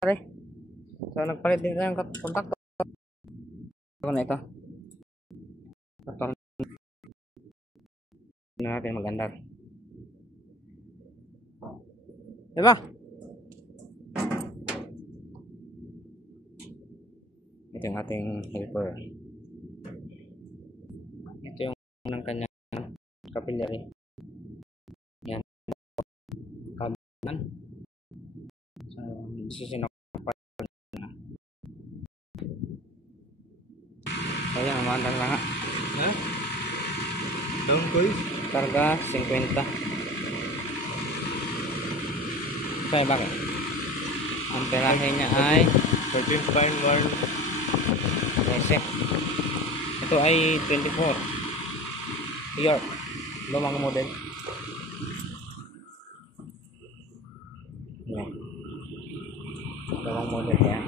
pare. So nagpalit din tayo ng kontakto. Ako na ito. Ito na natin maganda. Diba? Ito yung ating helper. Ito yung ng kanyang capillary. Yan. Kabunan. So, sisinapan na. So, yan. Umandang lang nga. Ha? Down guys. Karga 50. So, bakit? Ang perahe niya ay 14.1. Ese. Ito ay 24. York. Lumang model. Yan. Lumang model yan.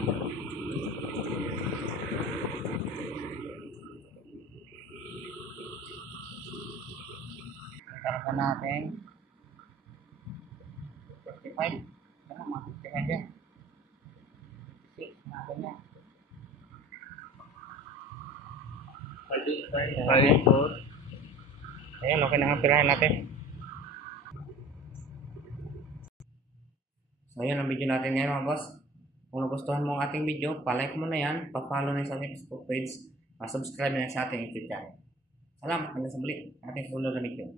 Karga natin 55. Ano mga 55 yan? 56 natin yan. 14.4. Ayan, okay na ang pirahan natin. So, ayan ang video natin ngayon mga boss. Kung nagustuhan mo ang ating video, palike mo na yan, pa-follow na sa ating Facebook page, subscribe na sa ating YouTube channel. Salamat hanggang sa muli, ating sunod na video.